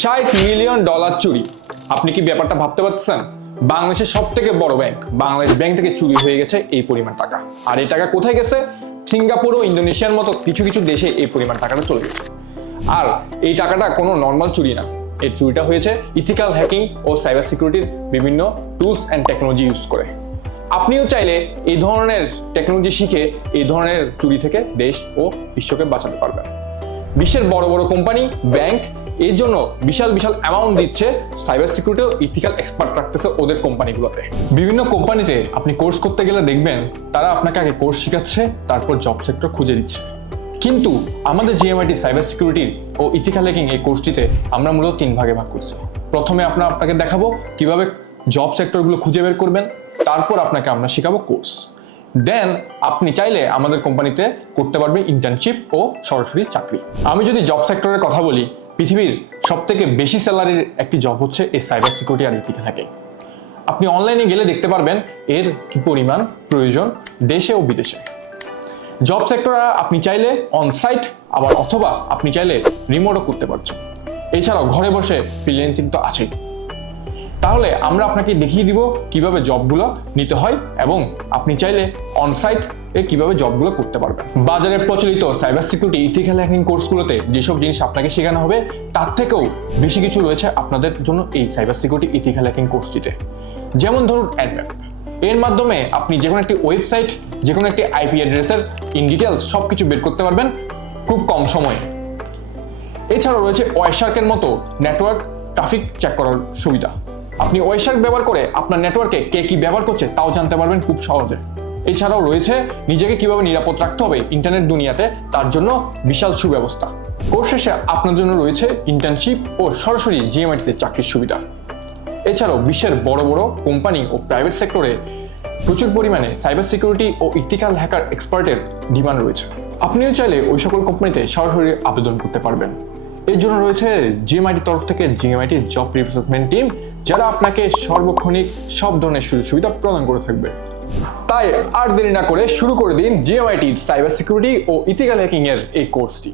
$60 million চুরি। আপনি কি ব্যাপারটা ভাবতে পারছেন? বাংলাদেশের সব থেকে বড় ব্যাংক বাংলাদেশ ব্যাংক থেকে চুরি হয়ে গেছে এই পরিমাণ টাকা। আর এই টাকা কোথায় গেছে? সিঙ্গাপুর ও ইন্দোনেশিয়ার মতো কিছু কিছু দেশে এই পরিমাণ টাকাটা চলে গেছে। আর এই টাকাটা কোনো নর্মাল চুরি না, এই চুরিটা হয়েছে ইথিক্যাল হ্যাকিং ও সাইবার সিকিউরিটির বিভিন্ন টুলস অ্যান্ড টেকনোলজি ইউজ করে। আপনিও চাইলে এই ধরনের টেকনোলজি শিখে এই ধরনের চুরি থেকে দেশ ও বিশ্বকে বাঁচাতে পারবেন। বিশ্বের বড় বড় কোম্পানি, ব্যাংক এর জন্য বিশাল বিশাল অ্যামাউন্ট দিচ্ছে, সাইবার সিকিউরিটি ও ইথিক্যাল এক্সপার্ট রাখতেছে ওদের কোম্পানিগুলোতে। বিভিন্ন কোম্পানিতে আপনি কোর্স করতে গেলে দেখবেন তারা আপনাকে আগে কোর্স শেখাচ্ছে, তারপর জব সেক্টর খুঁজে দিচ্ছে। কিন্তু আমাদের জিএমআইটি সাইবার সিকিউরিটি ও ইথিক্যাল হ্যাকিং এই কোর্সটিতে আমরা মূলত 3 ভাগে ভাগ করছি। প্রথমে আপনাকে দেখাবো কিভাবে জব সেক্টরগুলো খুঁজে বের করবেন, তারপর আপনাকে আমরা শেখাবো কোর্স। দেন আপনি চাইলে আমাদের কোম্পানিতে করতে পারবেন ইন্টার্নশিপ ও সরাসরি চাকরি। আমি যদি জব সেক্টরের কথা বলি, পৃথিবীর সবথেকে বেশি স্যালারির একটি জব হচ্ছে এই সাইবার সিকিউরিটি আর ইথিক্যাল হ্যাকিং। আপনি অনলাইনে গেলে দেখতে পারবেন এর কি পরিমাণ প্রয়োজন দেশে ও বিদেশে। জব সেক্টর আপনি চাইলে অনসাইট আবার অথবা আপনি চাইলে রিমোটও করতে পারছেন। এছাড়াও ঘরে বসে ফ্রিল্যান্সিং তো আছেই। তাহলে আমরা আপনাকে দেখিয়ে দিব কিভাবে জবগুলো নিতে হয় এবং আপনি চাইলে অনসাইট কিভাবে জবগুলো করতে পারবেন। বাজারে প্রচলিত সাইবার সিকিউরিটি ইথিক্যাল হ্যাকিং কোর্সগুলোতে যেসব জিনিস আপনাকে শেখানো হবে তার থেকেও বেশি কিছু রয়েছে আপনাদের জন্য এই সাইবার সিকিউরিটি ইথিক্যাল হ্যাকিং কোর্সটিতে। যেমন ধরুন অ্যাডম্যাপ, এর মাধ্যমে আপনি যে কোনো একটি ওয়েবসাইট, যে কোনো একটি আইপি অ্যাড্রেসের ইন ডিটেলস সব কিছু বের করতে পারবেন খুব কম সময়ে। এছাড়াও রয়েছে ওয়াইশার্কের মতো নেটওয়ার্ক ট্রাফিক চেক করার সুবিধা। আপনি ওয়াইশার্ক ব্যবহার করে আপনার নেটওয়ার্কে কে কি ব্যবহার করছে তাও জানতে পারবেন খুব সহজে। এছাড়াও রয়েছে নিজেকে কিভাবে নিরাপদ রাখতে হবে ইন্টারনেট দুনিয়াতে, তার জন্য বিশাল সুব্যবস্থা। কোর্স শেষে আপনার জন্য রয়েছে ইন্টার্নশিপ ও সরাসরি জিএমআইটিতে চাকরির সুবিধা। এছাড়াও বিশ্বের বড় বড় কোম্পানি ও প্রাইভেট সেক্টরে প্রচুর পরিমাণে সাইবার সিকিউরিটি ও ইথিক্যাল হ্যাকার এক্সপার্টের ডিমান্ড রয়েছে। আপনিও চাইলে ওই সকল কোম্পানিতে সরাসরি আবেদন করতে পারবেন। এর জন্য রয়েছে জিএমআইটির তরফ থেকে জিএমআইটি জব রিপ্লেসমেন্ট টিম, যারা আপনাকে সর্বক্ষণিক সব ধরনের সুযোগ সুবিধা প্রদান করে থাকবে। তাই আর দেরি না করে শুরু করে দিন জিএমআইটির সাইবার সিকিউরিটি ও ইথিক্যাল হ্যাকিং এর এই কোর্সটি।